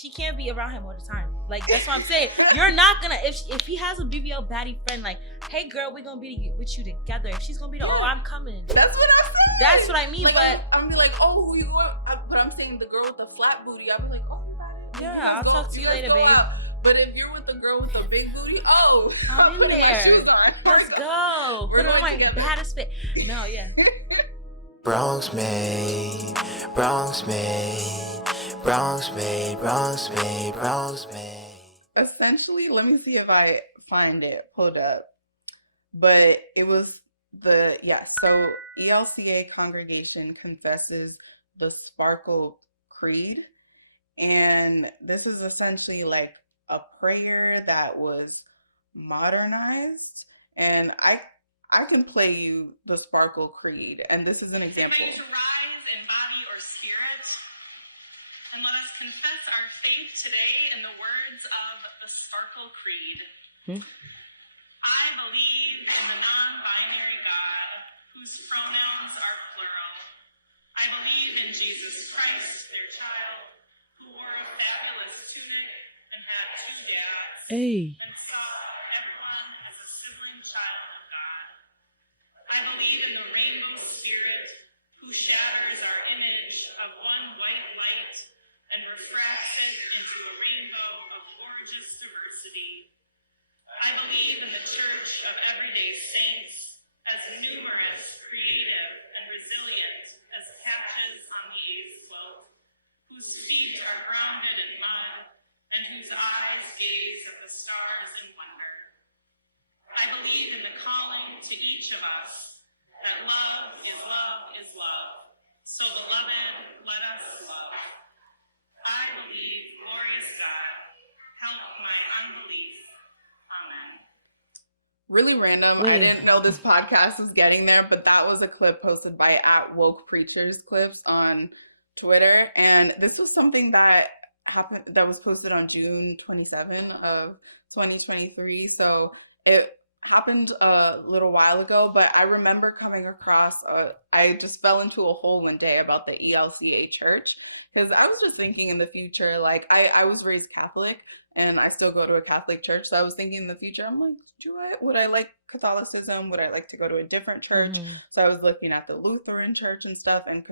she can't be around him all the time. Like, that's what I'm saying. You're not gonna, if he has a BBL baddie friend, like, hey girl, we're gonna be with you together. If she's gonna be oh, I'm coming. That's what I'm saying. That's what I mean. Like, but I'm be like, oh, who you want? But I'm saying the girl with the flat booty. I'll be like, oh, you got it. Yeah, I'll talk to you later, babe. Out. But if you're with the girl with the big booty, oh, I'm in there. Let's go. Put on my baddest fit. No, yeah. Bronx made, Bronx made, Bronx made, Bronx made, Bronx made. Essentially, let me see if I find it pulled up. But it was so ELCA congregation confesses the Sparkle Creed. And this is essentially like a prayer that was modernized. And I can play you the Sparkle Creed, and this is an example. I invite you to rise in body or spirit, and let us confess our faith today in the words of the Sparkle Creed. I believe in the non-binary God, whose pronouns are plural. I believe in Jesus Christ, their child, who wore a fabulous tunic and had 2 dads, and saw everyone as a sibling child of God. I believe in the rainbow spirit, who shatters our image of one white light and refracts it into a rainbow of gorgeous diversity. I believe in the church of everyday saints, as numerous, creative, and resilient as patches on the A's slope, whose feet are grounded in mud and whose eyes gaze at the stars in wonder. I believe in the calling to each of us that love is love is love. So beloved, let us love. I believe, glorious God, help my unbelief. Amen. Really random. I didn't know this podcast was getting there, but that was a clip posted by @WokePreachersClips on Twitter. And this was something that happened, that was posted on June 27 of 2023. So it happened a little while ago, but I remember coming across, I just fell into a hole one day about the ELCA church, because I was just thinking in the future, like I was raised Catholic and I still go to a Catholic church. So I was thinking in the future, I'm like, would I like Catholicism? Would I like to go to a different church? So I was looking at the Lutheran church and stuff, and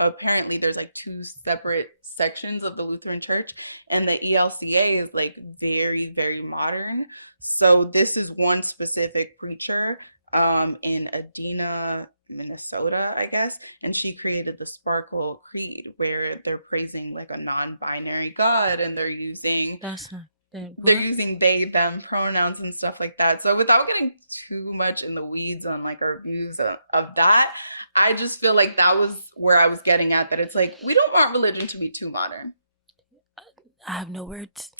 apparently there's like 2 separate sections of the Lutheran church, and the ELCA is like very, very modern. So this is one specific preacher in Edina, Minnesota, I guess, and she created the Sparkle Creed, where they're praising like a non-binary God, and they're using using they them pronouns and stuff like that. So without getting too much in the weeds on like our views of that, I just feel like that was where I was getting at, that it's like, we don't want religion to be too modern. I have no words.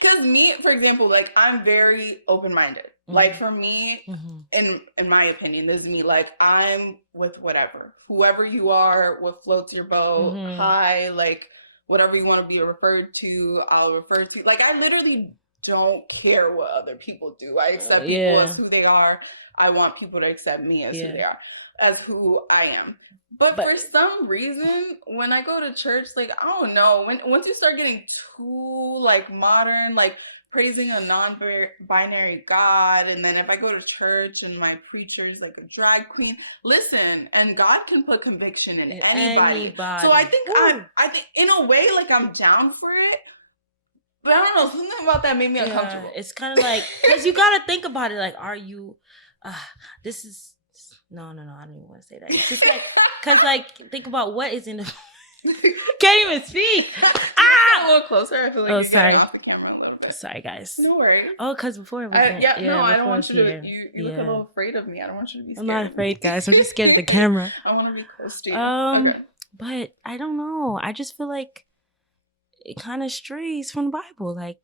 Because me, for example, like, I'm very open-minded. Like, for me, in my opinion, this is me, like, I'm with whatever. Whoever you are, what floats your boat, hi, like, whatever you want to be referred to, I'll refer to. Like, I literally don't care what other people do. I accept people as who they are. I want people to accept me as who they are, as who I am. But for some reason, when I go to church, like, I don't know, once you start getting too, like, modern, like, praising a non-binary God, and then if I go to church and my preacher's like a drag queen, listen, and God can put conviction in anybody. So I think I think in a way, like, I'm down for it, but I don't know, something about that made me uncomfortable. It's kind of like, because you gotta think about it, like, are you this is no, I don't even want to say that. It's just like, because, like, think about what is in the can't even speak. A little closer. I feel like you're getting off the camera a little bit. Sorry, guys. No worries. Oh, because before it wasn't. I don't want you to. You look a little afraid of me. I don't want you to be scared. I'm not afraid, guys. I'm just scared of the camera. I want to be close to you. Okay. But I don't know. I just feel like it kind of strays from the Bible. Like,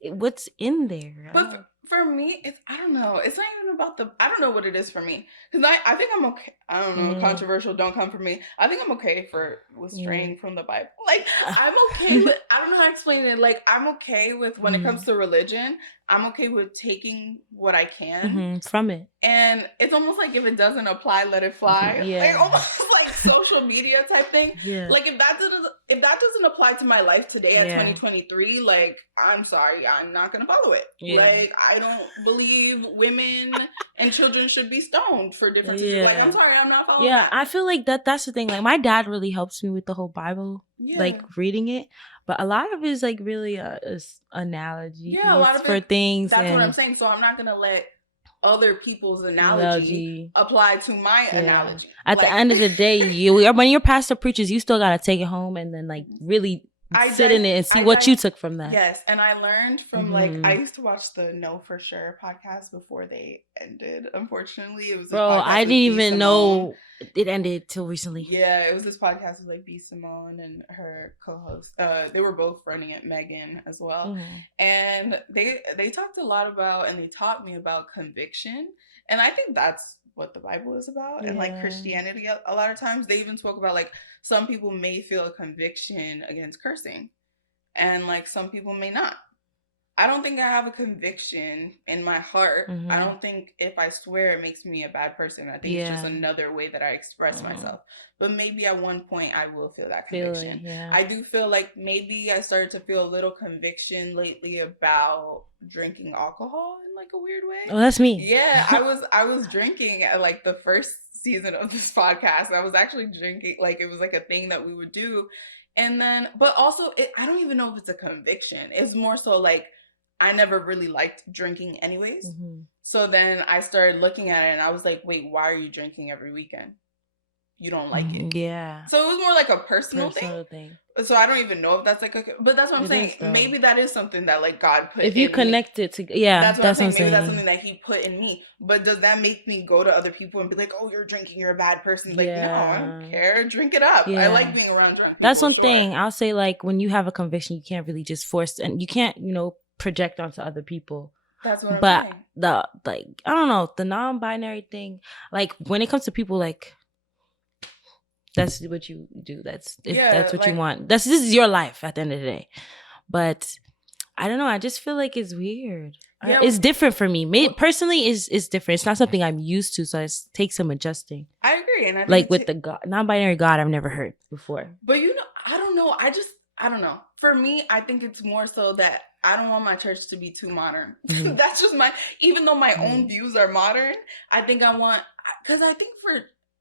what's in there? But for me, I don't know. It's not even about I don't know what it is for me. Because I think I'm okay. I don't know. Controversial, don't come for me. I think I'm okay with straying from the Bible. Like, I'm okay with, I don't know how to explain it. Like, I'm okay with, when it comes to religion, I'm okay with taking what I can from it. And it's almost like if it doesn't apply, let it fly. Like, almost like social media type thing. Yeah. Like if that doesn't apply to my life today at Yeah. 2023, like I'm sorry, I'm not gonna follow it. Yeah. Like I don't believe women and children should be stoned for different Yeah. Like I'm sorry, I'm not following Yeah, that. I feel like that's the thing. Like my dad really helps me with the whole Bible, Yeah. like reading it. But a lot of it is like really analogy Yeah, a lot of for it, things. That's and what I'm saying. So I'm not gonna let other people's analogy apply to my analogy. At the end of the day, when your pastor preaches, you still gotta take it home and then like really sit in it and see what you took from that. Yes, and I learned from like I used to watch the Know For Sure podcast before they ended. Unfortunately, it was I didn't even know it ended till recently. Yeah, it was this podcast with like B. Simone and her co-host. They were both running it, Megan as well, and they talked a lot about and they taught me about conviction, and I think that's what the Bible is about. And like Christianity, a lot of times they even spoke about like some people may feel a conviction against cursing and like some people may not. I don't think I have a conviction in my heart. I don't think if I swear it makes me a bad person. I think it's just another way that I express myself. But maybe at one point I will feel that conviction. I do feel like maybe I started to feel a little conviction lately about drinking alcohol in like a weird way. Oh, that's me. Yeah, I was drinking at like the first season of this podcast. I was actually drinking, like it was like a thing that we would do. And then, but also I don't even know if it's a conviction. It's more so like I never really liked drinking anyways. So then I started looking at it and I was like, wait, why are you drinking every weekend? You don't like it. Yeah. So it was more like a personal thing. So I don't even know if that's like but that's what I'm saying. Maybe that is something that like God put in me. If you connect it to, that's what I'm saying. Maybe that's something that he put in me. But does that make me go to other people and be like, oh, you're drinking, you're a bad person? Like, no, I don't care. Drink it up. I like being around drunk people. That's one thing. I'll say, like, when you have a conviction, you can't really just force, and you can't, project onto other people. That's what I'm saying. But I don't know, the non-binary thing, like when it comes to people, like that's what you do. That's what like, you want. This is your life at the end of the day. But I don't know. I just feel like it's weird. Yeah, it's different for me. Personally, is different. It's not something I'm used to, so it takes some adjusting. I agree, and I think like with the non-binary God, I've never heard before. But I don't know. I don't know. For me, I think it's more so that I don't want my church to be too modern. That's just even though my own views are modern, I think because I think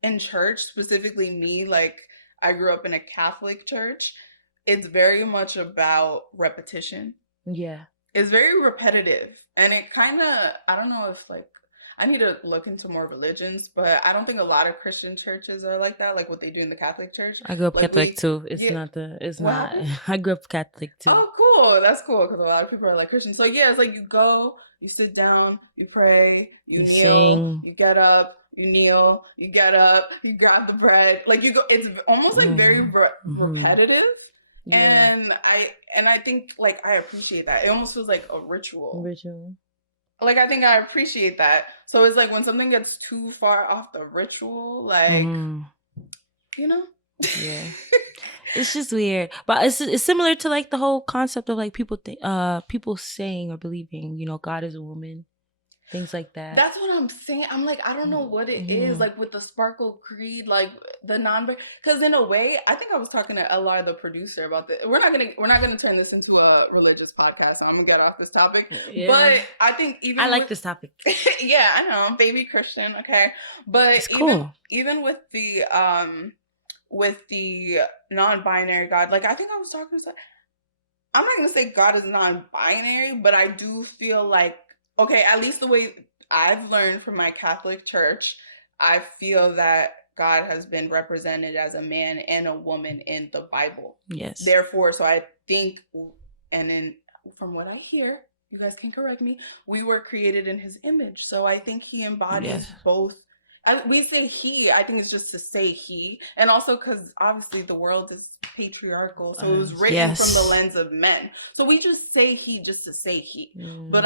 in church, specifically me, like I grew up in a Catholic church, it's very much about repetition. Yeah. It's very repetitive. And it kind of, I don't know if like, I need to look into more religions, but I don't think a lot of Christian churches are like that, like what they do in the Catholic Church. I grew up Catholic too. It's not. I grew up Catholic too. Oh, cool. That's cool because a lot of people are like Christian. So yeah, it's like you go, you sit down, you pray, you kneel, sing. You get up, you kneel, you get up, you grab the bread. Like you go, it's almost like very repetitive. Yeah. And I think like I appreciate that. It almost feels like a ritual. Like, I think I appreciate that. So it's like when something gets too far off the ritual, like, Yeah. It's just weird. But it's similar to, like, the whole concept of, like, people saying or believing, God is a woman. Things like that. That's what I'm saying. I'm like, I don't know what it is, like, with the Sparkle Creed, like, the because in a way, I think I was talking to Ella, the producer, about this. We're not gonna turn this into a religious podcast, so I'm gonna get off this topic. Yeah. But I think I like this topic. Yeah, I know, baby Christian, okay. But it's cool. Even with the non-binary God, like, I think I was talking to I'm not gonna say God is non-binary, but I do feel like, okay, at least the way I've learned from my Catholic church, I feel that God has been represented as a man and a woman in the Bible. Yes. Therefore, so I think, from what I hear, you guys can correct me, we were created in his image. So I think he embodies both. We say he, I think it's just to say he. And also because obviously the world is patriarchal. So it was written from the lens of men. So we just say he just to say he. But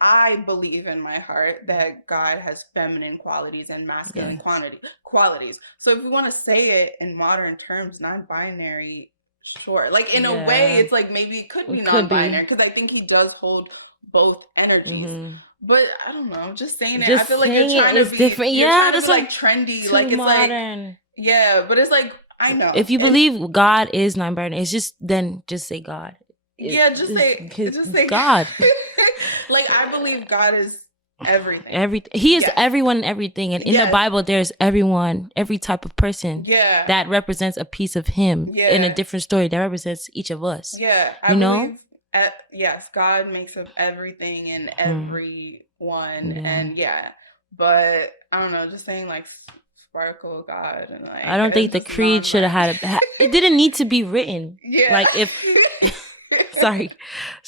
I believe in my heart that God has feminine qualities and masculine qualities. So if we want to say it in modern terms, non-binary, sure. Like in a way, it's like maybe it could be non-binary because I think he does hold both energies. But I don't know, just saying it. I feel like you're trying to be different. That's like trendy. Like it's modern. Yeah, but it's like, I know. If you believe God is non-binary, it's just say God. Just say God. Like, I believe God is everything. He is everyone and everything. And in the Bible, there's everyone, every type of person that represents a piece of him in a different story that represents each of us. Yeah. I believe, yes, God makes up everything and everyone. And but I don't know, just saying like sparkle God and like, I don't think the creed should have had it didn't need to be written. Yeah. Like if sorry,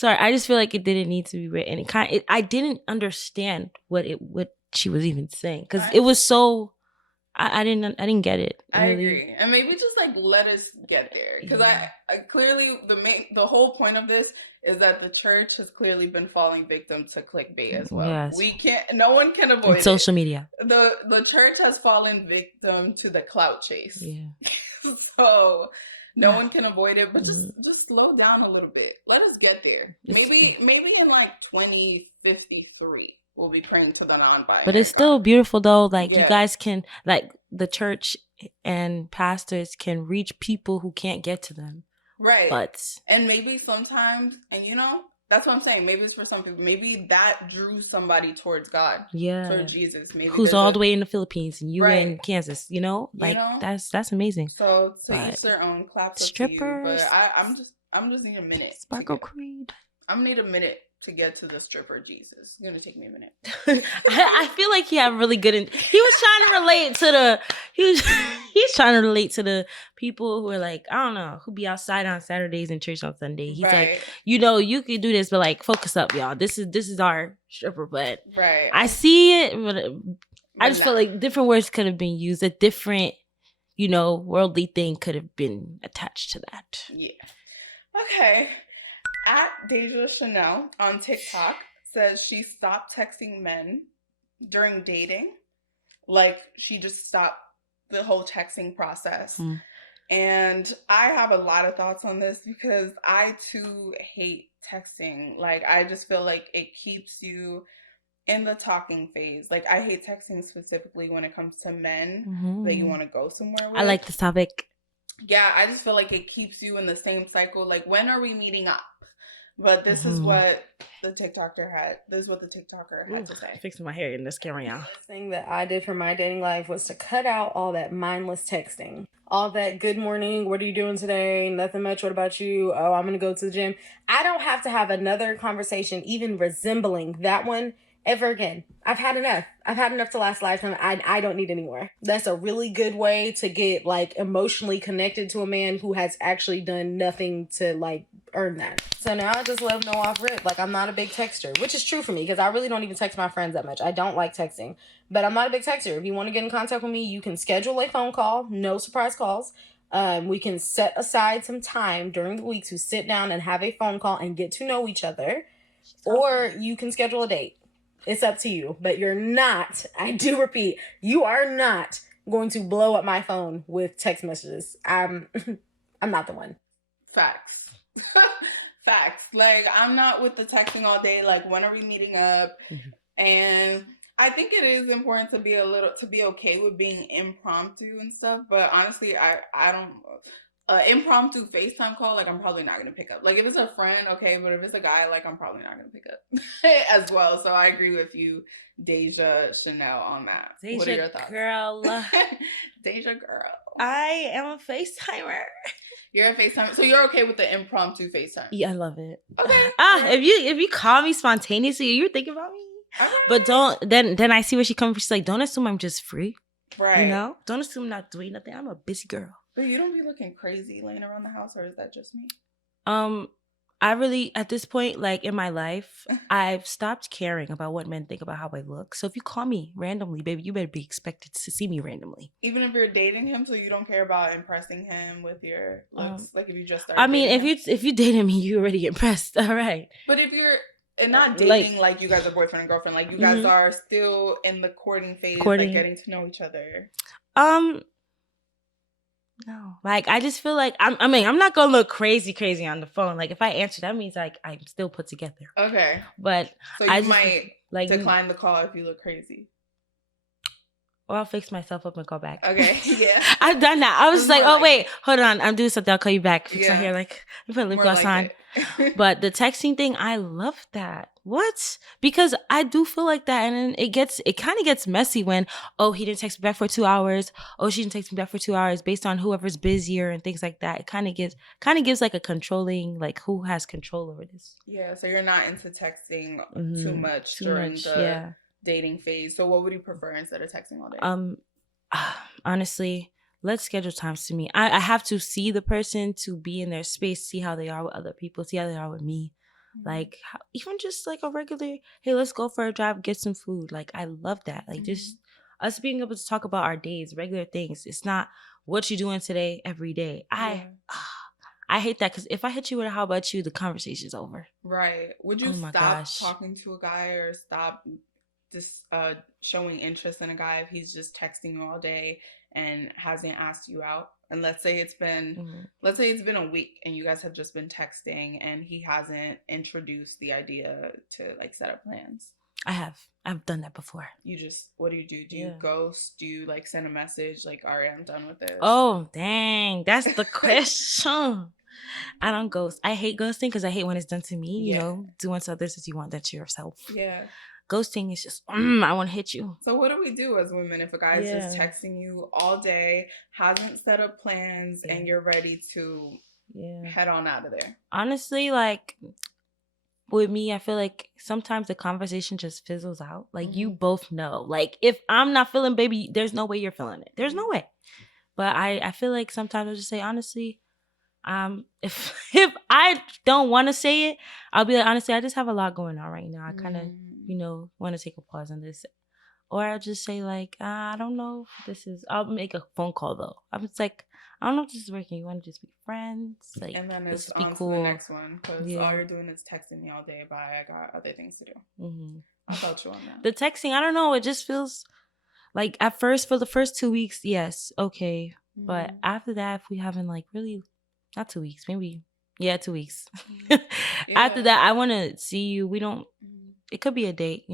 I just feel like it didn't need to be written. I didn't understand what she was even saying, because it was so I didn't get it. I agree, and maybe just like let us get there, because I clearly the whole point of this is that the church has clearly been falling victim to clickbait as well. Yes. No one can avoid it. Social media. The church has fallen victim to the clout chase. Yeah. So no one can avoid it, but just slow down a little bit. Let us get there. Maybe in like 2053 we'll be praying to the non-binary. But it's still beautiful though. Like you guys can, like the church and pastors can reach people who can't get to them. Right. And maybe sometimes, and that's what I'm saying. Maybe it's for some people. Maybe that drew somebody towards God. Yeah. Towards Jesus. Maybe who's all the way in the Philippines and you in Kansas, Like that's amazing. So to each their own. Claps strippers. Up to you, but I'm just need a minute. Sparkle Creed. I'm gonna need a minute to get to the stripper Jesus. It's gonna take me a minute. I feel like he had really good. He was trying to relate to the. He's trying to relate to the people who are like, I don't know, who be outside on Saturdays and church on Sunday. He's like, you can do this, but like, focus up, y'all. This is our stripper, but I see it, but I just feel like different words could have been used. A different, worldly thing could have been attached to that. Yeah. Okay. At Deja Chanel on TikTok says she stopped texting men during dating. Like, she just stopped the whole texting process. And I have a lot of thoughts on this because I too hate texting. Like, I just feel like it keeps you in the talking phase. Like, I hate texting specifically when it comes to men that you want to go somewhere with. I like this topic. Yeah, I just feel like it keeps you in the same cycle. Like, when are we meeting up? But this is what the TikToker had to say. Fixing my hair in this camera, y'all. The thing that I did for my dating life was to cut out all that mindless texting. All that good morning, what are you doing today? Nothing much, what about you? Oh, I'm going to go to the gym. I don't have to have another conversation even resembling that one ever again. I've had enough. I've had enough to last a lifetime. I don't need any more. That's a really good way to get like emotionally connected to a man who has actually done nothing to like earn that. So now I just let him know off rip. Like, I'm not a big texter, which is true for me because I really don't even text my friends that much. I don't like texting, but I'm not a big texter. If you want to get in contact with me, you can schedule a phone call. No surprise calls. We can set aside some time during the week to sit down and have a phone call and get to know each other. Or you can schedule a date. It's up to you, but you're not, I do repeat, you are not going to blow up my phone with text messages. I'm not the one. Facts. Facts. Like, I'm not with the texting all day. Like, when are we meeting up? And I think it is important to be okay with being impromptu and stuff. But honestly, I don't. Impromptu FaceTime call, like, I'm probably not gonna pick up. Like, if it's a friend, okay, but if it's a guy, like, I'm probably not gonna pick up as well. So I agree with you, Deja Chanel, on that. Deja, what are your thoughts? Girl. Deja girl. I am a FaceTimer. You're a FaceTimer, so you're okay with the impromptu FaceTime? Yeah, I love it. Okay. If you call me spontaneously, you're thinking about me. Okay. But then I see where she comes from. She's like, don't assume I'm just free. Right. Don't assume I'm not doing nothing. I'm a busy girl. But you don't be looking crazy laying around the house, or is that just me? I really, at this point, like in my life, I've stopped caring about what men think about how I look. So if you call me randomly, baby, you better be expected to see me randomly. Even if you're dating him, so you don't care about impressing him with your looks. Like if you just start. If you dating me, you already impressed. All right. But if you're not dating, like you guys are boyfriend and girlfriend, like you guys are still in the courting phase, like getting to know each other. No, like I just feel like I'm not gonna look crazy on the phone. Like if I answer, that means like I'm still put together. Okay, but so you might like decline the call if you look crazy. Or I'll fix myself up and go back. Okay, yeah. I've done that. I was like, oh, wait, hold on. I'm doing something. I'll call you back. Fix my hair. Like, I put lip gloss on. But the texting thing, I love that. What? Because I do feel like that. And then it kind of gets messy when, oh, he didn't text me back for 2 hours. Oh, she didn't text me back for 2 hours based on whoever's busier and things like that. It kind of gives like a controlling, like who has control over this. Yeah. So you're not into texting too much during the dating phase. So what would you prefer instead of texting all day? Honestly, let's schedule times to meet. I have to see the person to be in their space, see how they are with other people, see how they are with me. Like even just like a regular, hey, let's go for a drive, get some food. Like I love that. Like just us being able to talk about our days, regular things. It's not what you doing today every day. I hate that because if I hit you with a how about you, the conversation's over. Right. Would you stop talking to a guy or stop just showing interest in a guy if he's just texting you all day and hasn't asked you out? And let's say it's been a week and you guys have just been texting and he hasn't introduced the idea to like set up plans. I've done that before. What do you do? Do you ghost? Do you like send a message like, all right, I'm done with this? Oh, dang. That's the question. I don't ghost. I hate ghosting because I hate when it's done to me. You know, do unto others as you want that to yourself. Yeah. Ghosting is just, I want to hit you. So what do we do as women if a guy's just texting you all day, hasn't set up plans, and you're ready to head on out of there? Honestly, like with me, I feel like sometimes the conversation just fizzles out. Like you both know. Like if I'm not feeling baby, there's no way you're feeling it. There's no way. But I feel like sometimes I'll just say, honestly, if I don't want to say it, I'll be like, honestly, I just have a lot going on right now. I kind of, want to take a pause on this. Or I'll just say like, I don't know if this is, I'll make a phone call though. I'm just like, I don't know if this is working. You want to just be friends? Like, and then it's on to the next one. Because all you're doing is texting me all day. Bye. I got other things to do. I felt you on that. The texting, I don't know. It just feels like at first, for the first 2 weeks, yes, okay. But after that, if we haven't like really, not 2 weeks, maybe, 2 weeks. After that, I want to see you. We don't, it could be a date,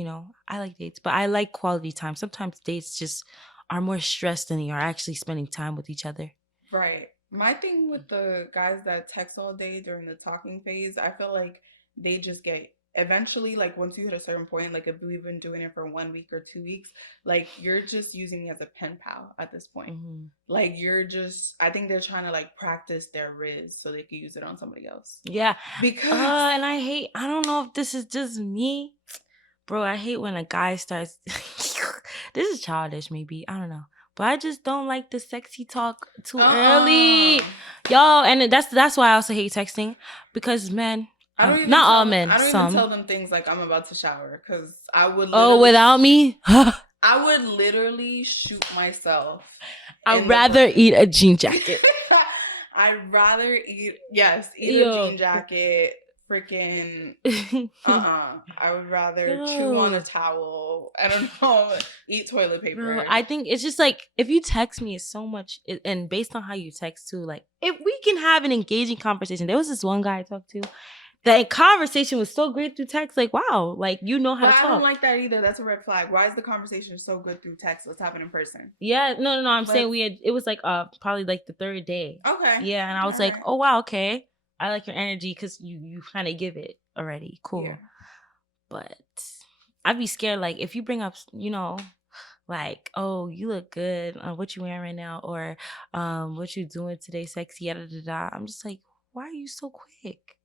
I like dates, but I like quality time. Sometimes dates just are more stressed than you are actually spending time with each other. Right. My thing with the guys that text all day during the talking phase, I feel like they just get eventually, like once you hit a certain point, like if we've been doing it for 1 week or 2 weeks, like you're just using me as a pen pal at this point. Like I think they're trying to like practice their riz so they can use it on somebody else. Yeah. Because and I don't know if this is just me. Bro, I hate when a guy starts this is childish maybe, I don't know. But I just don't like the sexy talk too early. Yo, and that's why I also hate texting. Because men, not all men, I don't some. even tell them things like I'm about to shower. Because I would without me? I would literally shoot myself. I'd rather eat a jean jacket. I'd rather eat a jean jacket. Freaking I would rather chew on a towel. I don't know, eat toilet paper. Bro, I think it's just like if you text me, it's so much, and based on how you text too, like if we can have an engaging conversation. There was this one guy I talked to, that conversation was so great through text. Like wow, like how to talk. I don't like that either. That's a red flag. Why is the conversation so good through text? Let's have it in person. Yeah, no. I'm saying it was like probably like the third day. Okay. Yeah, and I was like, oh wow, okay. I like your energy because you kind of give it already. Cool. Yeah. But I'd be scared, like, if you bring up, like, oh, you look good. What you wearing right now? Or what you doing today, sexy, da-da-da-da. I'm just like, why are you so quick?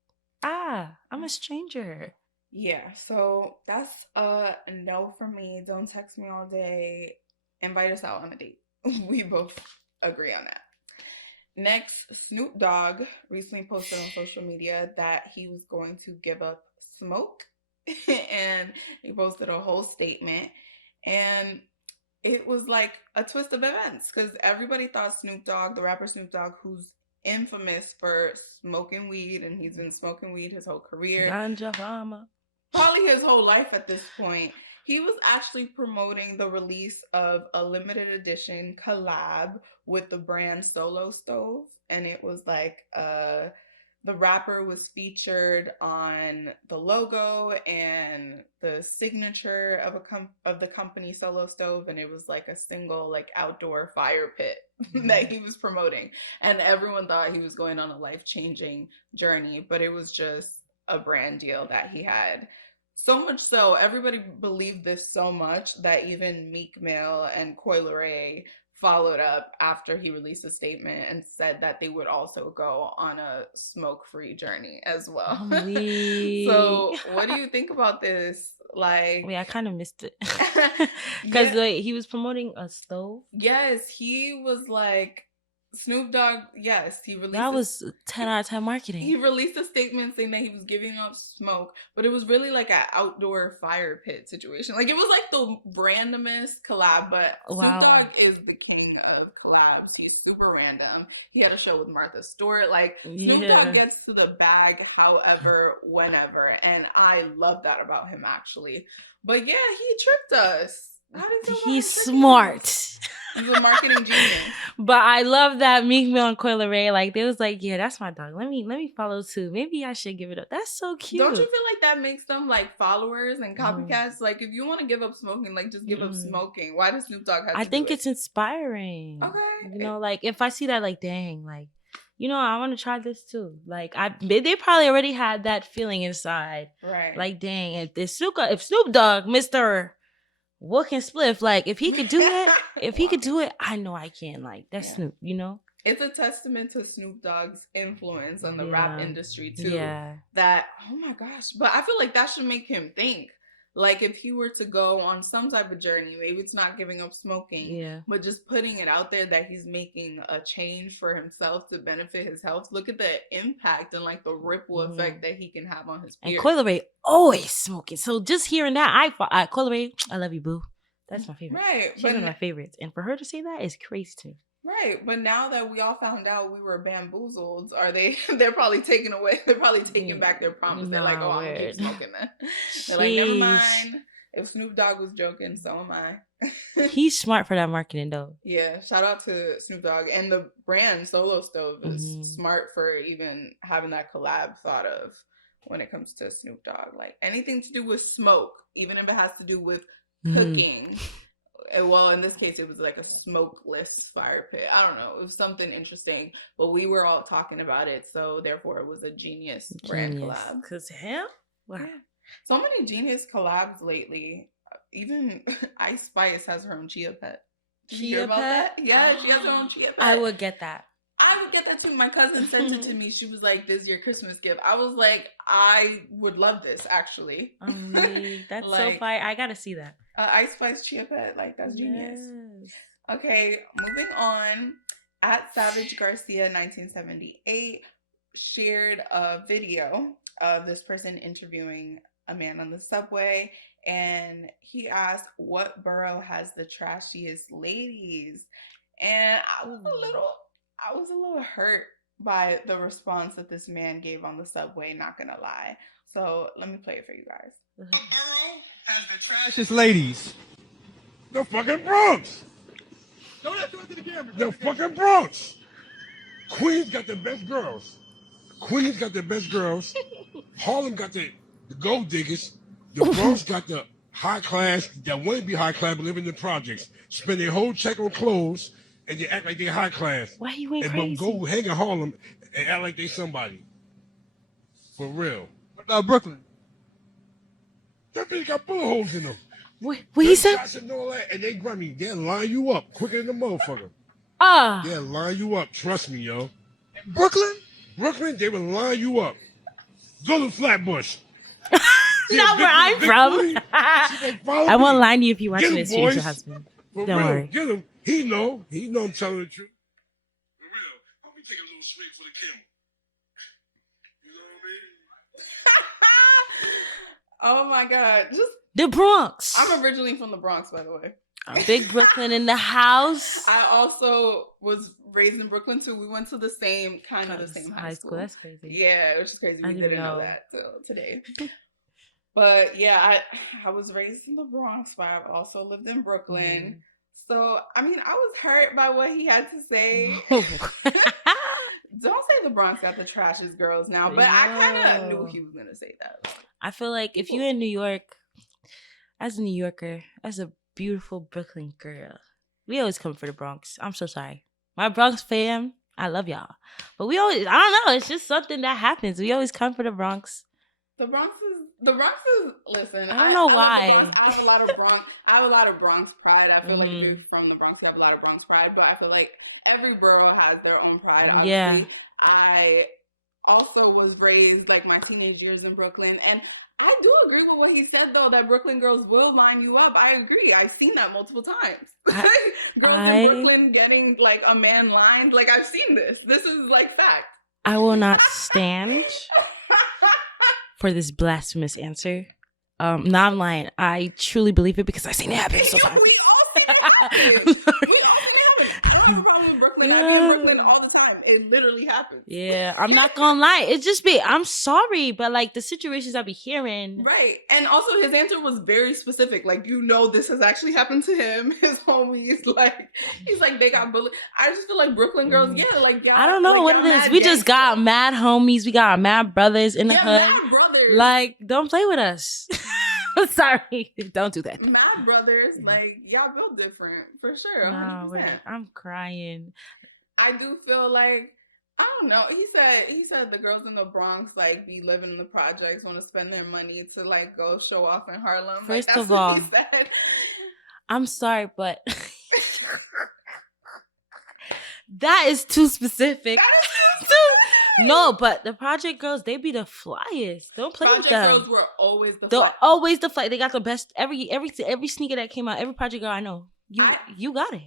I'm a stranger. Yeah, so that's a no for me. Don't text me all day. Invite us out on a date. We both agree on that. Next, Snoop Dogg recently posted on social media that he was going to give up smoke. And he posted a whole statement. And it was like a twist of events because everybody thought Snoop Dogg, the rapper Snoop Dogg, who's infamous for smoking weed, and he's been smoking weed his whole career. Ganja Fama. Probably his whole life at this point. He was actually promoting the release of a limited edition collab with the brand Solo Stove. And it was like a The rapper was featured on the logo and the signature of the company Solo Stove, and it was like a single like outdoor fire pit that he was promoting. And everyone thought he was going on a life-changing journey, but it was just a brand deal that he had. So much so, everybody believed this so much that even Meek Mill and Coi Leray followed up after he released a statement and said that they would also go on a smoke-free journey as well. So what do you think about this? Like, wait, I kind of missed it because he was promoting a stove. Yes, he was like, Snoop Dogg, yes, he released. That was 10 out of 10 marketing. He released a statement saying that he was giving up smoke, but it was really like an outdoor fire pit situation. Like, it was like the randomest collab, but Snoop Dogg is the king of collabs. He's super random. He had a show with Martha Stewart. Like, Snoop Dogg gets to the bag however, whenever, and I love that about him, actually. But yeah, he tricked us. He's smart. He's a marketing genius. But I love that Meek Mill and Coi Leray, like, they was like, yeah, that's my dog. Let me follow too. Maybe I should give it up. That's so cute. Don't you feel like that makes them like followers and copycats? Like, if you want to give up smoking, like, just give up smoking. Why does Snoop Dogg have to I think it's inspiring. Okay. You know, like, if I see that, like, dang, like, you know, I want to try this too. Like, they probably already had that feeling inside. Right. Like, dang, if Snoop Dogg, Mr. Wook and Spliff, like, if he could do it, I know I can. Like, that's Snoop, you know? It's a testament to Snoop Dogg's influence on the rap industry too. Yeah. That, oh my gosh. But I feel like that should make him think. Like, if he were to go on some type of journey, maybe it's not giving up smoking, but just putting it out there that he's making a change for himself to benefit his health. Look at the impact and like the ripple effect that he can have on his peers. And Coi Leray always smoking. So just hearing that, Coi Leray, I love you, boo. That's my favorite. Right. She's one of my favorites. And for her to say that is crazy too. Right, but now that we all found out we were bamboozled, they're probably taking back their promise. They're like, oh, I'm gonna keep smoking then. They're like, never mind. If Snoop Dogg was joking, so am I. He's smart for that marketing though. Yeah, shout out to Snoop Dogg. And the brand Solo Stove is smart for even having that collab thought of when it comes to Snoop Dogg. Like, anything to do with smoke, even if it has to do with cooking. Well, in this case, it was like a smokeless fire pit. I don't know. It was something interesting, but we were all talking about it. So therefore, it was a genius brand collab. Because him? Wow. Yeah. So many genius collabs lately. Even Ice Spice has her own chia pet. Did you hear about that? Yeah, she has her own chia pet. I would get that. I would get that too. My cousin sent it to me. She was like, this is your Christmas gift. I was like, I would love this, actually. That's like, so fire. I gotta see that. Ice Spice chia pet, like, that's genius. Yes. Okay, moving on. At Savage Garcia 1978 shared a video of this person interviewing a man on the subway, and he asked what borough has the trashiest ladies. And I was a little hurt by the response that this man gave on the subway, not gonna lie. So let me play it for you guys. What borough has the trashiest ladies? The fucking Bronx. Don't have to do it to the camera. The fucking Bronx. Queens got the best girls. Harlem got the gold diggers. The Bronx got the high class that want to be high class but live in the projects. Spend their whole check on clothes and they act like they're high class. Why you ain't crazy? But go hang in Harlem and act like they somebody. For real. What about Brooklyn? That bitch got bullet holes in them. What he said? And all that, and they grimy. They'll line you up quicker than the motherfucker. They'll line you up. Trust me, yo. In Brooklyn, they will line you up. Go to Flatbush. Not where I'm from. I won't line you if you watching this to your husband. Don't worry. Get him. He know I'm telling the truth. For real. Let me take a little swig for the camera. You know what I mean? Oh my God. Just the Bronx. I'm originally from the Bronx, by the way. Big Brooklyn in the house. I also was raised in Brooklyn too. We went to the same high school. That's crazy. Yeah, which is crazy. We didn't know that till today. But yeah, I was raised in the Bronx, but I've also lived in Brooklyn. So, I mean, I was hurt by what he had to say. Don't say the Bronx got the trashiest girls now, but I kind of knew he was gonna say that. I feel like if you're in New York, as a New Yorker, as a beautiful Brooklyn girl, we always come for the Bronx. I'm so sorry, my Bronx fam. I love y'all, but we always, I don't know, it's just something that happens. We always come for the Bronx. The Bronx is. Listen, I don't know why. I have a lot of Bronx. I have a lot of Bronx pride. I feel like if you're from the Bronx, you have a lot of Bronx pride. But I feel like every borough has their own pride. Obviously. Yeah. I also was raised like my teenage years in Brooklyn, and I do agree with what he said though, that Brooklyn girls will line you up. I agree. I've seen that multiple times. Girls in Brooklyn getting like a man lined. Like I've seen this. This is like fact. I will not stand for this blasphemous answer. No, I'm lying. I truly believe it because I've seen it happen so far. We all seen it happen. We all seen it happen. I have a problem with Brooklyn. I be in Brooklyn all the time. It literally happens. Yeah, I'm not gonna lie. It just be, I'm sorry, but like the situations I be hearing. Right. And also his answer was very specific. Like, this has actually happened to him. His homies, he's like, they got bullied. I just feel like Brooklyn girls, I don't know what it is. We just got mad homies. We got mad brothers in the hood. Mad brothers. Like, don't play with us. Sorry. Don't do that. Mad brothers, y'all built different. For sure. 100%. No, I'm crying. I do feel like, I don't know. He said the girls in the Bronx be living in the projects, want to spend their money to go show off in Harlem. First that's of all, what he said. I'm sorry, but that is too specific. No, but the project girls, they be the flyest. Don't play with them. Project girls were always the fly. Always the fly. They got the best. Every sneaker that came out, every project girl I know, you got it.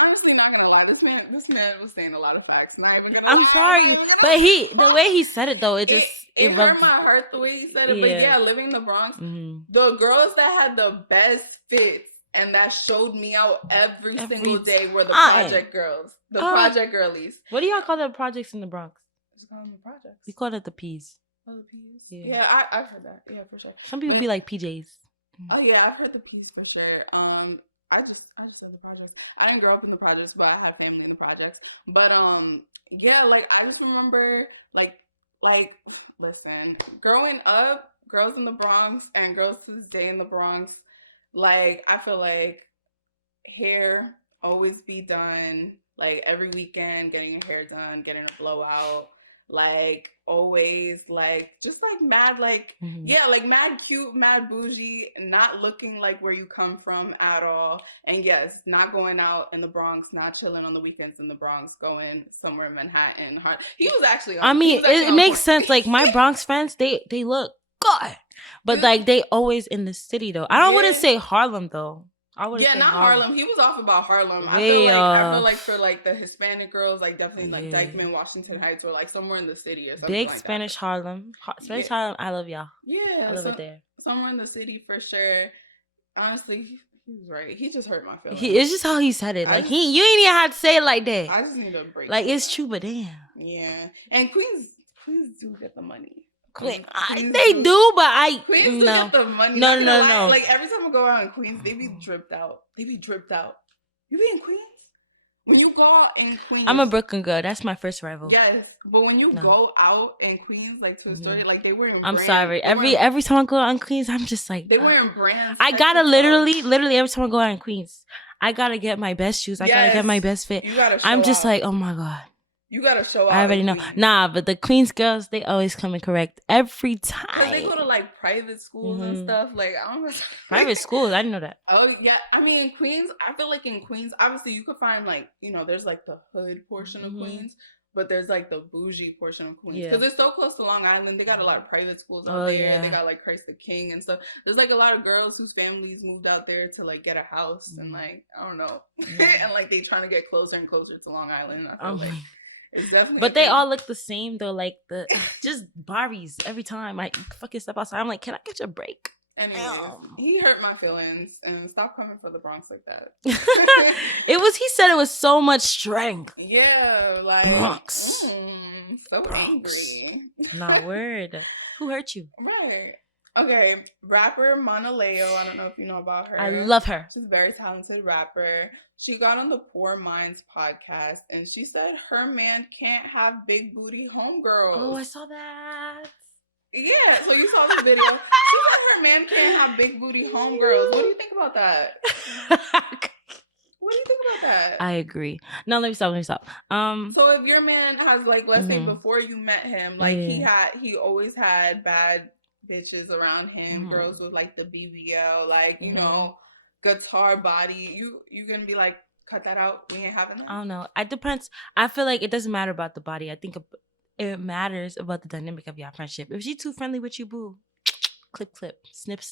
Honestly, not gonna lie, this man was saying a lot of facts. Not even gonna I'm sorry, but the way he said it though, it hurt my heart the way he said it. Yeah. But living in the Bronx, the girls that had the best fits and that showed me out every single day were the project girls, the project girlies. What do y'all call the projects in the Bronx? Just call them the projects. We call it the P's. Oh, the P's. Yeah, I've heard that. Yeah, for sure. Some people be like PJs. Oh yeah, I've heard the P's for sure. I just said the projects. I didn't grow up in the projects, but I have family in the projects. But I just remember listen, growing up, girls in the Bronx and girls to this day in the Bronx, I feel like hair always be done, every weekend, getting a hair done, getting a blowout. Always just mad mad cute, mad bougie, not looking like where you come from at all. And yes, not going out in the Bronx, not chilling on the weekends in the Bronx, going somewhere in Manhattan. He was actually it makes sense. My Bronx friends, they look good, but they always in the city though. I wouldn't say Harlem though. Not Harlem. He was off about Harlem. I feel like for the Hispanic girls, definitely Dykeman, Washington Heights, or somewhere in the city or something. Big Spanish that. Harlem. Spanish Harlem, I love y'all. Yeah. I love it there. Somewhere in the city for sure. Honestly, he was right. He just hurt my feelings. It's just how he said it. You ain't even have to say it like that. I just need a break. It's true, but damn. Yeah. And Queens do get the money. Queens do, but Queens do get the money. No. Every time I go out in Queens, they be dripped out. You be in Queens? When you go out in Queens, I'm a Brooklyn girl. That's my first rival. Yes, but when you go out in Queens, to a store, they wearing. I'm sorry. Every time I go out in Queens, I'm just they wearing brands. I gotta literally every time I go out in Queens, I gotta get my best shoes. I gotta get my best fit. I'm just oh my God. You gotta show out. I already know. Nah, but the Queens girls, they always come in correct every time. Because they go to private schools and stuff. I don't know. Private schools? I didn't know that. Oh, yeah. I mean, Queens, I feel like in Queens, obviously you could find there's the hood portion of Queens, but there's the bougie portion of Queens. Because it's so close to Long Island. They got a lot of private schools out there. Yeah. They got Christ the King and stuff. There's a lot of girls whose families moved out there to get a house and I don't know. And they trying to get closer and closer to Long Island. I feel it's definitely but they all look the same though, just Barbies every time I fucking step outside. I'm can I get your break? Anyways, he hurt my feelings and stop coming for the Bronx like that. He said it was so much strength. Yeah, Bronx. So Bronx. Angry. Not word. Who hurt you? Right. Okay, rapper Mauna Leo. I don't know if you know about her. I love her. She's a very talented rapper. She got on the Poor Minds podcast and she said her man can't have big booty homegirls. Oh, I saw that. Yeah, so you saw the video. She said her man can't have big booty homegirls. What do you think about that? What do you think about that? I agree. No, let me stop. So if your man has, like, let's say before you met him, like he always had bad bitches around him, girls with like the BBL, like, you know, guitar body, you gonna be like, cut that out, we ain't having that? I don't know. It depends. I feel like it doesn't matter about the body. I think it matters about the dynamic of your friendship. If she's too friendly with you, boo, clip, snip,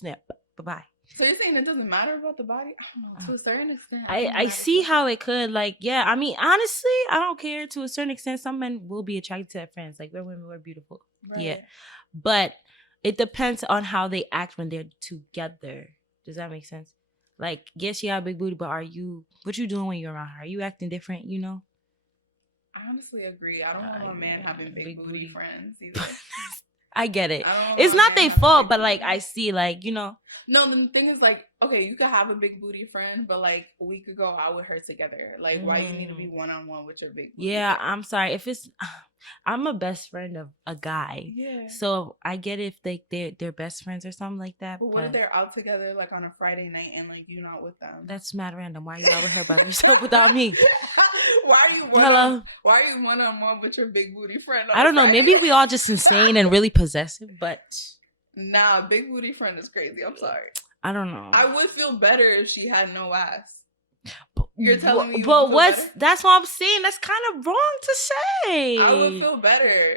bye-bye. So you're saying it doesn't matter about the body? I don't know, to a certain extent. I see how it could, like, yeah, I mean, honestly, I don't care. To a certain extent, some men will be attracted to their friends. Like, we're women, we're beautiful. Right. Yeah. But it depends on how they act when they're together. Does that make sense? Like, yes, you have a big booty, but what you doing when you're around her? Are you acting different, you know? I honestly agree. I don't want a man having big booty friends either. I get it. It's not their fault, but like I see, like, you know. No, the thing is, like, okay, you could have a big booty friend, but like we could go out with her together. Like, why you need to be 1-on-1 with your big booty friend? I'm sorry. If it's, I'm a best friend of a guy. Yeah. So I get it if they're best friends or something like that. But what if they're out together like on a Friday night and like you're not with them? That's mad random. Why are you out with her by yourself without me? Why are you 1-on-1 with your big booty friend? I don't know. Maybe we all just insane and really possessive, but nah, big booty friend is crazy. I'm sorry. I don't know. I would feel better if she had no ass. You're telling me, but that's what I'm saying. That's kind of wrong to say. I would feel better.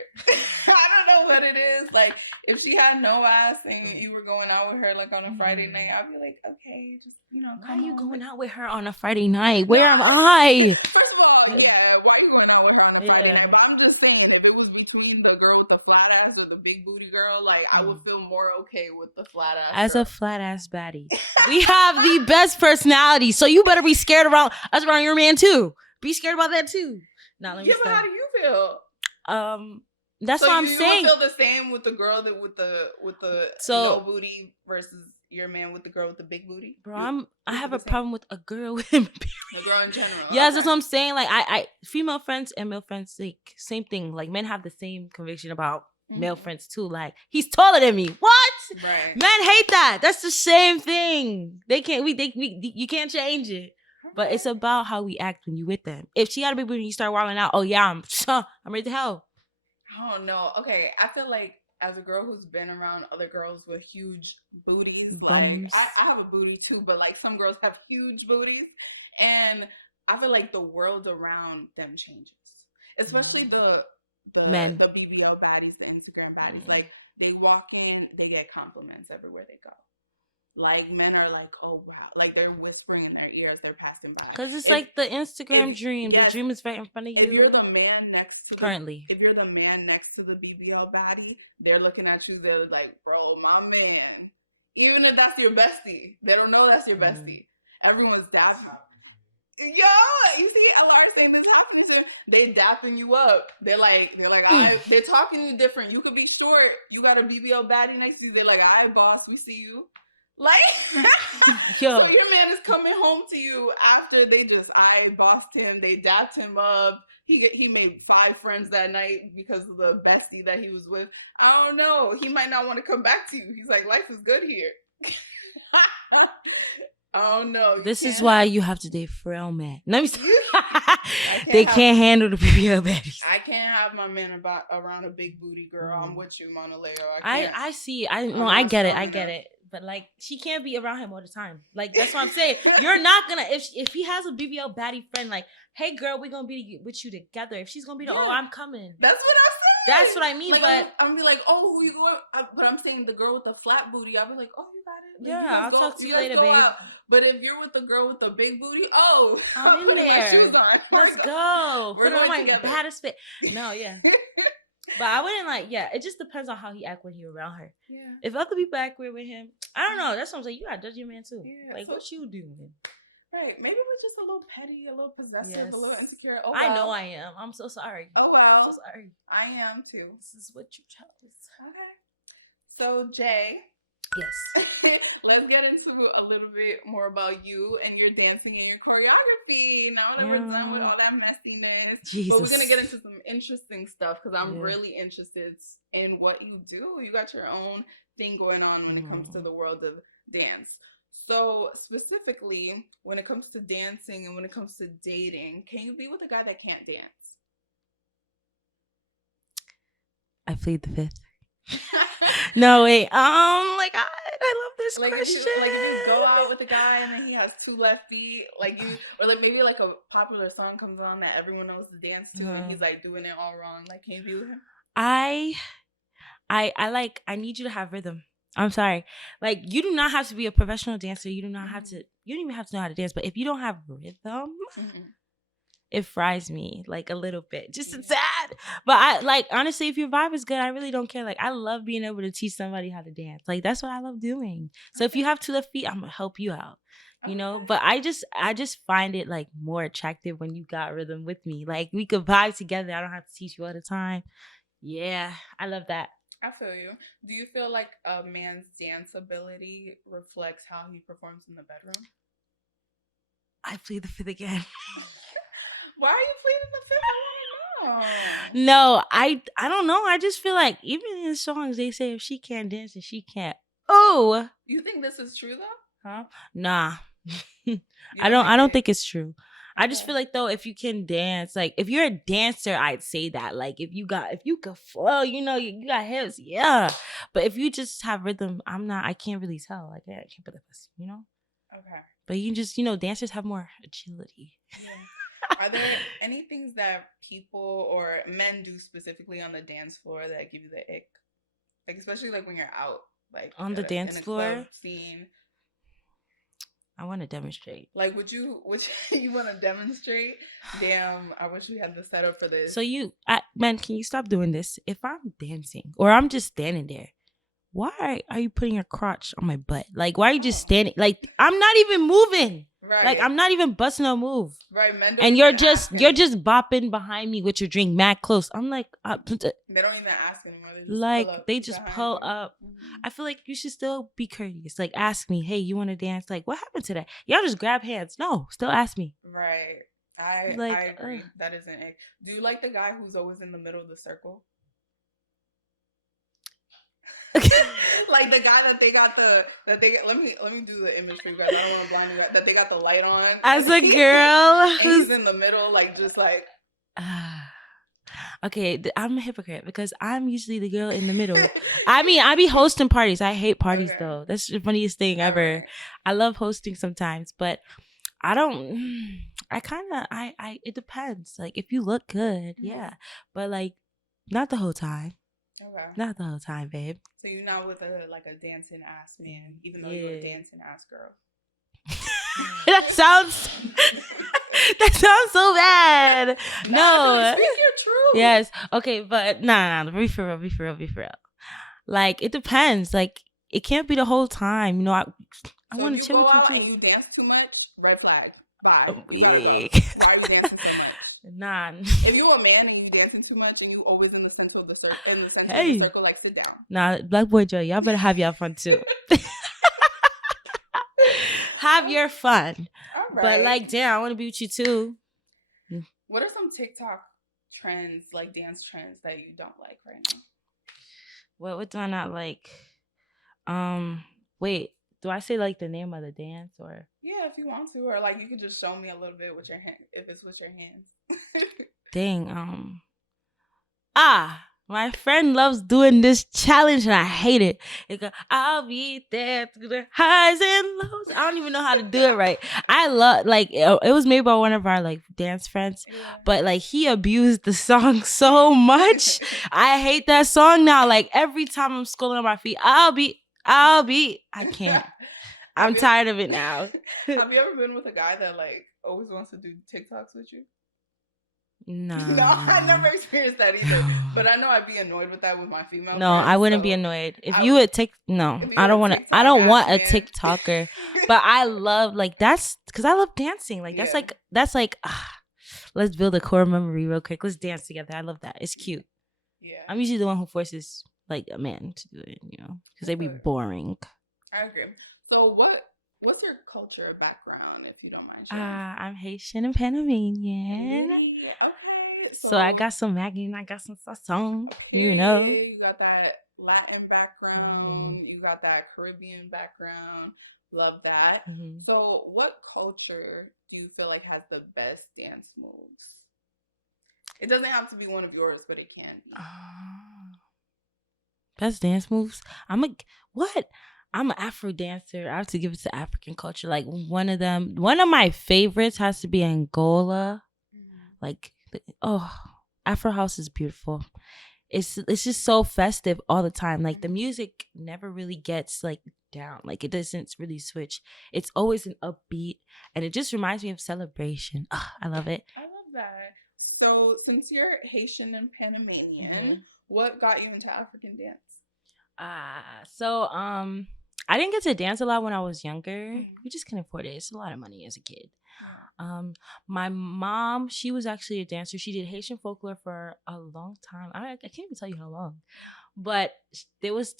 I don't know what it is. Like, if she had no ass and you were going out with her like on a Friday night, I'd be like, okay, just, you know, why are you going out with her on a Friday night? Where am I? First of all, yeah, why are you going out with her on a Friday night? But I'm just saying, if it was between the girl with the flat ass or the big booty girl, like, I would feel more okay with the flat ass. As a flat ass baddie, we have the best personality, so you better be scared around us, around your man too. Be scared about that too. Now let me but how do you feel? That's what I'm saying. You feel the same with the girl that with the no booty versus your man with the girl with the big booty? Bro, I have a problem with a girl with a girl in general. Yes, that's what I'm saying. Like, I female friends and male friends, like, same thing. Like, men have the same conviction about male friends too. Like, he's taller than me. What? Right. Men hate that. That's the same thing. They can't. You can't change it. But it's about how we act when you with them. If she had a big booty and you start wilding out, oh yeah, I'm ready to hell. I don't know. Okay, I feel like as a girl who's been around other girls with huge booties, bums. Like I have a booty too, but like some girls have huge booties, and I feel like the world around them changes, especially the men, the BBL baddies, the Instagram baddies. Like, they walk in, they get compliments everywhere they go. Like, men are like, oh wow, like they're whispering in their ears, they're passing by. Because it's like the Instagram dream. Yes, the dream is right in front of you. If you're the man next to if you're the man next to the BBL baddie, they're looking at you, they're like, bro, my man. Even if that's your bestie, they don't know that's your bestie. Everyone's dapping. Yo, you see LR saying this happening to them. They dapping you up. They're like, they're talking to you different. You could be short. You got a BBL baddie next to you. They're like, all right, boss, we see you. Like, yo. So your man is coming home to you after they just bossed him. They dapped him up. He made 5 friends that night because of the bestie that he was with. I don't know. He might not want to come back to you. He's like, life is good here. Oh no! This is why you have to date frail men. Let me. They can't handle the BBL baddies. I can't have my man around a big booty girl. I'm with you, Mauna Leo. I see. I get it. But like, she can't be around him all the time. Like, that's what I'm saying. You're not gonna if he has a BBL baddie friend. Like, hey girl, we're gonna be with you together. If she's gonna be oh, I'm coming. That's what I said. That's what I mean. Like, but I'm be like, oh, who you going? But I'm saying the girl with the flat booty. I'll be like, oh, you got it. Like, yeah, I'll talk to you later, babe. But if you're with the girl with the big booty, oh, I'm in there. Let's go. Put on my baddest fit. No, yeah. But I wouldn't it just depends on how he act when he around her. Yeah. If other people act weird with him, I don't know. That's what I'm saying. You gotta judge your man too. Yeah, like, what you doing? Right. Maybe we're just a little petty, a little possessive, a little insecure. Oh, well. I know I am. I'm so sorry. Oh, well. I'm so sorry. I am too. This is what you chose. Okay. So, Jay, Yes. Let's get into a little bit more about you and your dancing and your choreography. Now that we're done with all that messiness, Jesus. But we're gonna get into some interesting stuff because I'm really interested in what you do. You got your own thing going on when it comes to the world of dance. So specifically, when it comes to dancing and when it comes to dating, can you be with a guy that can't dance? I plead the fifth. No, wait. Like I love this question. If you go out with a guy and then he has 2 left feet, or like maybe like a popular song comes on that everyone knows to dance to, and he's like doing it all wrong. Like, can you be with him? I need you to have rhythm. I'm sorry. Like, you do not have to be a professional dancer. You do not have to. You don't even have to know how to dance. But if you don't have rhythm. It fries me like a little bit, just a tad. But I like, honestly, if your vibe is good, I really don't care. Like, I love being able to teach somebody how to dance. Like, that's what I love doing. So if you have 2 left feet, I'm gonna help you out, you know. But I just find it like more attractive when you got rhythm with me. Like, we could vibe together. I don't have to teach you all the time. Yeah, I love that. I feel you. Do you feel like a man's dance ability reflects how he performs in the bedroom? I plead the fifth again. Why are you pleading the fifth? I want to know. No, I don't know. I just feel like even in songs they say if she can't dance and she can't. Oh. You think this is true though? Huh? Nah. I don't think it's true. Okay. I just feel like though if you can dance, like if you're a dancer, I'd say that. Like if you can flow, you know, you got hips, yeah. But if you just have rhythm, I can't really tell. Like I can't put this, you know? Okay. But you just, you know, dancers have more agility. Yeah. Are there any things that people or men do specifically on the dance floor that give you the ick? Like, especially like when you're out, like on the dance floor club scene. I want to demonstrate. Like, would you want to demonstrate? Damn, I wish we had the setup for this. So man, can you stop doing this? If I'm dancing or I'm just standing there, why are you putting your crotch on my butt? Like, why are you just standing? Like, I'm not even moving. Right. Like, I'm not even busting a move. Right. Men don't and you're just bopping behind me with your drink mad close. I'm like, they don't even ask anymore. They just pull up. Mm-hmm. I feel like you should still be courteous. Like, ask me, hey, you want to dance? Like, what happened today? Y'all just grab hands. No, still ask me. Right. I agree. That isn't it. Do you like the guy who's always in the middle of the circle? Like the guy that they got let me do the image for you guys. I don't want to blind you guys. That they got the light on as a girl who's in the middle, like just like. Okay, I'm a hypocrite because I'm usually the girl in the middle. I mean, I be hosting parties. I hate parties though. That's the funniest thing ever. Right. I love hosting sometimes, but I don't. It depends. Like if you look good, yeah, but like not the whole time. Okay. Not the whole time, babe. So you're not with a dancing ass man, even though you're a dancing ass girl. That sounds so bad. No. Speak your truth. Yes. Okay, but nah. Be for real. Like it depends. Like it can't be the whole time. You know, I want to chill with you too. And you dance too much, red flag. Bye. Why are you dancing so much? Nah. If you're a man and you dancing too much and you always in the center of the circle, of the circle, like sit down. Nah, Black Boy Joy, y'all better have y'all fun too. Have your fun. All right. But like, damn, I want to be with you too. What are some TikTok trends, like dance trends, that you don't like right now? What do I not like? Wait. Do I say like the name of the dance or? Yeah, if you want to, or like you could just show me a little bit with your hand, if it's with your hands. Dang. My friend loves doing this challenge and I hate it. It goes, I'll be there through the highs and lows. I don't even know how to do it right. I love it was made by one of our like dance friends, but like he abused the song so much. I hate that song now. Like every time I'm scrolling on my feet, I'll be. I can't. I'm tired of it now. Have you ever been with a guy that like always wants to do TikToks with you? No. No, I never experienced that either. But I know I'd be annoyed with that with my female friends. I wouldn't be annoyed. I don't want a TikToker. But I love that's because I love dancing. Like that's like let's build a core memory real quick. Let's dance together. I love that. It's cute. Yeah. I'm usually the one who forces like a man to do it, you know, because they be boring. I agree. So what's your culture background, if you don't mind sharing? I'm Haitian and Panamanian. Hey, okay. So I got some Maggie and I got some sazon, you know. You got that Latin background. You got that Caribbean background. Love that. So what culture do you feel like has the best dance moves? It doesn't have to be one of yours, but it can be. Best dance moves? I'm an Afro dancer. I have to give it to African culture. Like one of my favorites has to be Angola. Like, Afro house is beautiful. It's just so festive all the time. Like the music never really gets like down. Like it doesn't really switch. It's always an upbeat, and it just reminds me of celebration. I love it. I love that. So since you're Haitian and Panamanian, what got you into African dance? I didn't get to dance a lot when I was younger. We just couldn't afford it. It's a lot of money as a kid. My mom, she was actually a dancer. She did Haitian folklore for a long time. I can't even tell you how long. But there was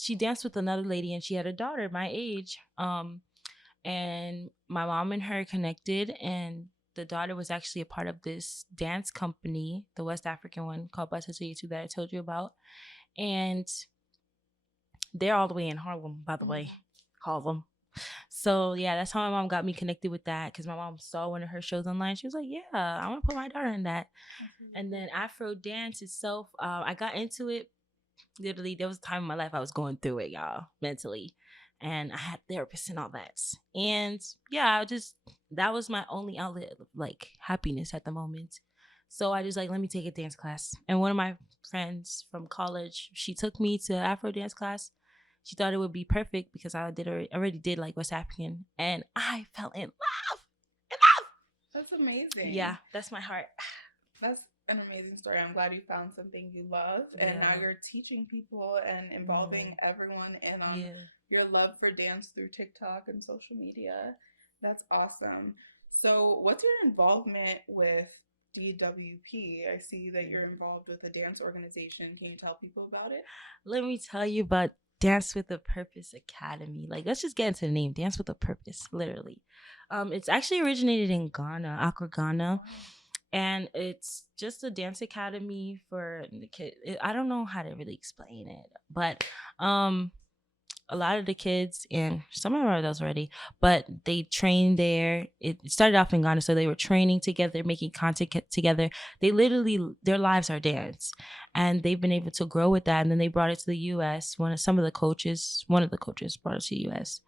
she danced with another lady and she had a daughter my age. And my mom and her connected, and the daughter was actually a part of this dance company, the West African one called Batatuyetu that I told you about. And they're all the way in Harlem, by the way. Harlem. So, yeah, that's how my mom got me connected with that, because my mom saw one of her shows online. She was like, yeah, I want to put my daughter in that. And then Afro dance itself, I got into it. Literally, there was a time in my life I was going through it, y'all, mentally. And I had therapists and all that. And, yeah, that was my only outlet of, like, happiness at the moment. So I just let me take a dance class. And one of my friends from college, she took me to Afro dance class. She thought it would be perfect because I already did like West African, and I fell in love. That's amazing. Yeah, that's my heart. That's an amazing story. I'm glad you found something you love, and now you're teaching people and involving everyone in on your love for dance through TikTok and social media. That's awesome. So what's your involvement with DWP? I see that you're involved with a dance organization. Can you tell people about it? Let me tell you about Dance with a Purpose Academy. Like, let's just get into the name. Dance with a Purpose, literally. It's actually originated in Ghana, Accra, Ghana. And it's just a dance academy for the kids. I don't know how to really explain it, but a lot of the kids, and some of them are adults already, but they train there. It started off in Ghana, so they were training together, making content together. They literally, their lives are dance, and they've been able to grow with that. And then they brought it to the U.S. One of the coaches brought it to the U.S.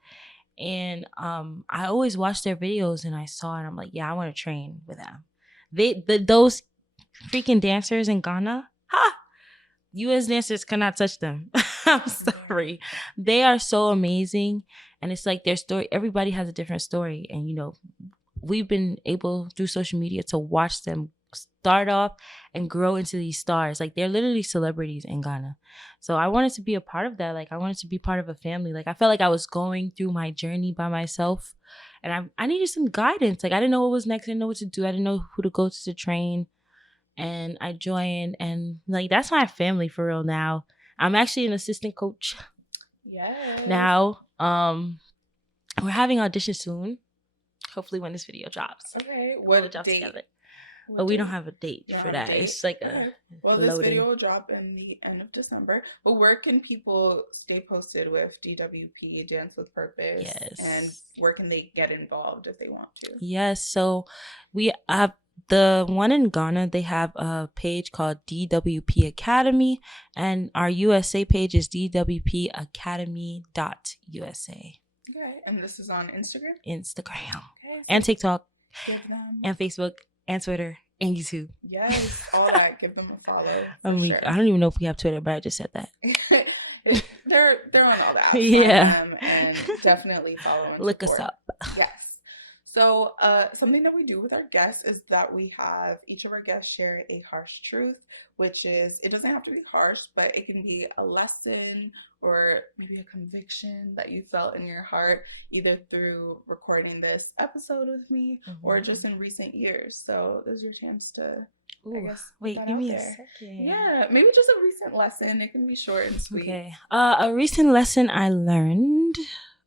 And I always watched their videos, and I saw it, and I'm like, yeah, I want to train with them. Those freaking dancers in Ghana, U.S. dancers cannot touch them. I'm sorry. They are so amazing. And it's like their story. Everybody has a different story. And, we've been able through social media to watch them start off and grow into these stars. Like, they're literally celebrities in Ghana. So I wanted to be a part of that. Like, I wanted to be part of a family. Like, I felt like I was going through my journey by myself. And I needed some guidance. Like, I didn't know what was next. I didn't know what to do. I didn't know who to go to train. And I joined, and like, that's my family for real now. I'm actually an assistant coach. Yes. Now, we're having auditions soon. Hopefully when this video drops. Okay. What date? Together. But we don't have a date for that. It's like this video will drop in the end of December. But where can people stay posted with DWP, Dance with Purpose? Yes. And where can they get involved if they want to? Yes. So we have the one in Ghana. They have a page called DWP Academy, and our USA page is DWPacademy.usa. Okay. And this is on Instagram? Instagram. Okay, so and TikTok. And Facebook. And Twitter and YouTube. Yes, all that. Give them a follow. Sure. I don't even know if we have Twitter, but I just said that. They're on all that. Yeah. And definitely follow and look support. us up. Yes. So something that we do with our guests is that we have each of our guests share a harsh truth, which is, it doesn't have to be harsh, but it can be a lesson or maybe a conviction that you felt in your heart, either through recording this episode with me or just in recent years. So this is your chance to, I guess, wait, give me a second. Yeah, maybe just a recent lesson. It can be short and sweet. Okay. A recent lesson I learned.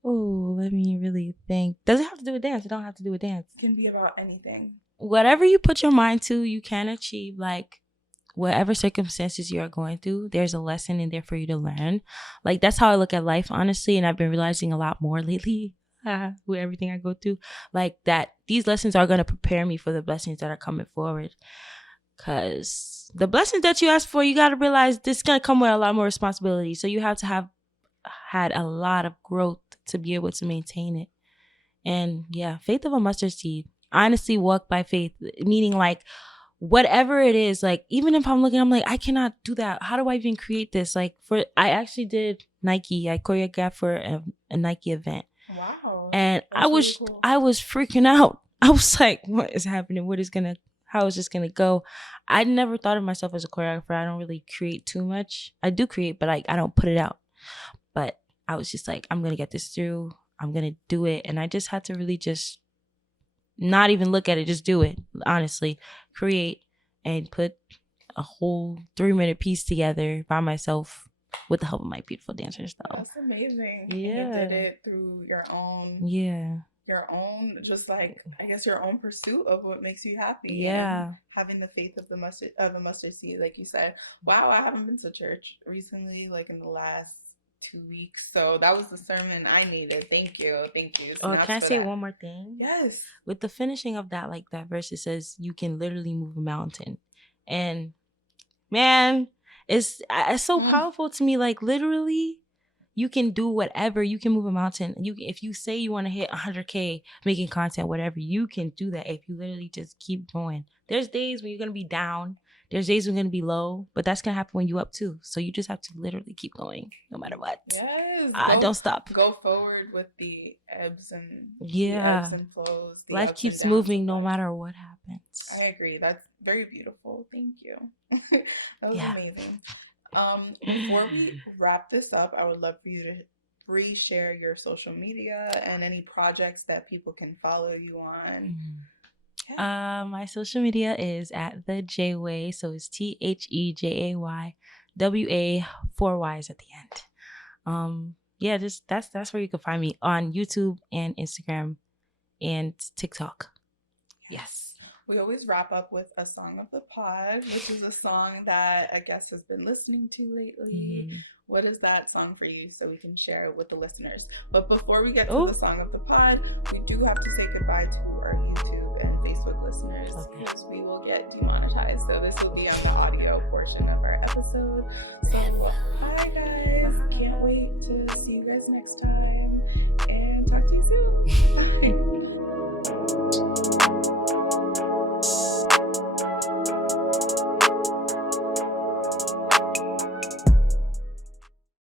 Oh, let me really think. Does it have to do with dance? It don't have to do with dance. It can be about anything. Whatever you put your mind to, you can achieve. Like, whatever circumstances you are going through, there's a lesson in there for you to learn. Like, that's how I look at life, honestly. And I've been realizing a lot more lately with everything I go through. Like, that these lessons are going to prepare me for the blessings that are coming forward. Because the blessings that you ask for, you got to realize this is going to come with a lot more responsibility. So you have to have had a lot of growth to be able to maintain it. And yeah, faith of a mustard seed. Honestly, walk by faith, meaning like, whatever it is, like, even if I'm looking, I'm like, I cannot do that. How do I even create this? Like, I actually did Nike. I choreographed for a Nike event. Wow. And I was freaking out. I was like, what is happening? How is this gonna go? I never thought of myself as a choreographer. I don't really create too much. I do create, but like, I don't put it out. But I was just like, I'm gonna get this through. I'm gonna do it. And I just had to really just not even look at it, just do it. Honestly, create and put a whole 3-minute piece together by myself with the help of my beautiful dancers, though. That's amazing. Yeah, you did it through your own. Yeah, your own, just like, I guess, your own pursuit of what makes you happy. Yeah, and having the faith of a mustard seed, like you said. Wow, I haven't been to church recently, like in the last 2 weeks, so that was the sermon I needed. Thank you. Oh, can I say one more thing? Yes. With the finishing of that, like that verse, it says you can literally move a mountain, and man, it's so powerful to me. Like, literally, you can do whatever. You can move a mountain. If you say you want to hit 100K making content, whatever, you can do that if you literally just keep going. There's days when you're gonna be down. There's days when you're going to be low, but that's going to happen when you up too. So you just have to literally keep going no matter what. Yes. Don't stop. Go forward with the ebbs and flows. Life keeps moving no matter what happens. I agree. That's very beautiful. Thank you. That was amazing. Before we wrap this up, I would love for you to reshare your social media and any projects that people can follow you on. Yeah. My social media is at the Jway, so it's TheJayWA, 4 Y's at the end. Yeah, just that's where you can find me on YouTube and Instagram and TikTok. Yes. We always wrap up with a song of the pod, which is a song that a guest has been listening to lately. Mm-hmm. What is that song for you so we can share it with the listeners? But before we get to the song of the pod, we do have to say goodbye to our YouTube and Facebook listeners because we will get demonetized. So this will be on the audio portion of our episode. So bye guys. Can't wait to see you guys next time and talk to you soon.